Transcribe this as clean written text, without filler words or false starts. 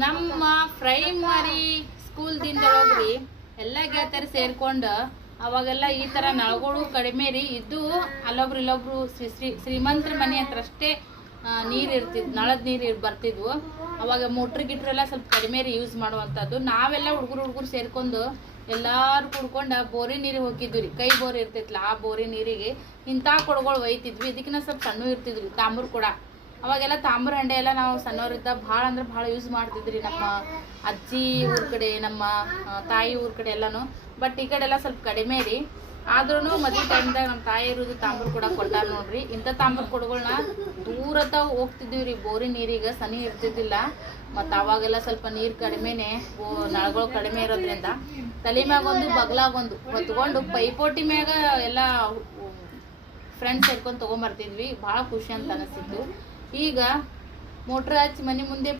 ನಮ್ಮ primary school ದಿಂದೊಳಗ್ರಿ ಎಲ್ಲ ಗೆಳತಿಯರು ಸೇರ್ಕೊಂಡು ಅವಾಗೆಲ್ಲ ಈ ತರ ನಳಗಳು ಕಡಿಮೆ ರೀ ಇದ್ದು ಅಲ್ಲೊಬ್ರು ಇಲ್ಲೊಬ್ರು ಶ್ರೀಮಂತರ ಮನೆ ಹತ್ರ ಅಷ್ಟೇ ನೀರು ಇರ್ತಿದ್ ನಳದ ನೀರು ಬರ್ತಿದ್ವು. ಅವಾಗ ಮೋಟ್ರ್ ಗಿಟ್ರೆಲ್ಲ ಸ್ವಲ್ಪ ಕಡಿಮೆ ರೀ ಯೂಸ್ ಮಾಡುವಂಥದ್ದು. ನಾವೆಲ್ಲ ಹುಡುಗರು ಸೇರ್ಕೊಂಡು ಎಲ್ಲಾರು ಕುಡ್ಕೊಂಡು ಬೋರಿ ನೀರಿಗೆ ಹೋಗಿದ್ವಿ ರೀ. ಕೈ ಬೋರ್ ಇರ್ತಿತ್ಲ ಆ ಬೋರಿ ನೀರಿಗೆ ಇಂಥ ಕೊಡಗಳು ಒಯ್ತಿದ್ವಿ. ಇದಕ್ಕಿಂತ ಸ್ವಲ್ಪ ಸಣ್ಣ ಇರ್ತಿದ್ವಿ ತಾಮ್ರ ಕೂಡ. ಅವಾಗೆಲ್ಲ ತಾಮ್ರ ಹಂಡೆ ಎಲ್ಲ ನಾವು ಸಣ್ಣವರಿದ್ದ ಭಾಳ ಅಂದ್ರೆ ಭಾಳ ಯೂಸ್ ಮಾಡ್ತಿದ್ರಿ ನಮ್ಮ ಅಜ್ಜಿ ಊರ ಕಡೆ, ನಮ್ಮ ತಾಯಿ ಊರ ಕಡೆ ಎಲ್ಲಾನು. ಬಟ್ ಈ ಕಡೆ ಎಲ್ಲ ಸ್ವಲ್ಪ ಕಡಿಮೆ ರೀ. ಆದ್ರೂ ಮದುವೆ ಟೈಮ್ದಾಗ ನಮ್ಮ ತಾಯಿ ಇರೋದು ತಾಮ್ರ ಕೂಡ ಕೊಟ್ಟಾರ ನೋಡ್ರಿ. ಇಂಥ ತಾಮ್ರ ಕೊಡಗಳನ್ನ ದೂರತ್ತ ಹೋಗ್ತಿದ್ವಿ ರೀ ಬೋರಿ ನೀರಿಗೆ, ಸನಿ ಇರ್ತಿದ್ದಿಲ್ಲ. ಮತ್ತು ಅವಾಗೆಲ್ಲ ಸ್ವಲ್ಪ ನೀರು ಕಡಿಮೆನೆ, ನಳಗಳು ಕಡಿಮೆ ಇರೋದ್ರಿಂದ ತಲೆ ಮ್ಯಾಗೊಂದು ಬಗ್ಲಾಗೊಂದು ಹೊತ್ಕೊಂಡು ಪೈಪೋಟಿ ಮ್ಯಾಗ ಎಲ್ಲ ಫ್ರೆಂಡ್ಸ್ ಸೇರ್ಕೊಂಡು ತೊಗೊಂಬರ್ತಿದ್ವಿ. ಭಾಳ ಖುಷಿ ಅಂತ ಅನಿಸ್ತಿತ್ತು. ಈಗ ಮೋಟ್ರ್ ಹಚ್ಚಿ ಮನೆ ಮುಂದೆ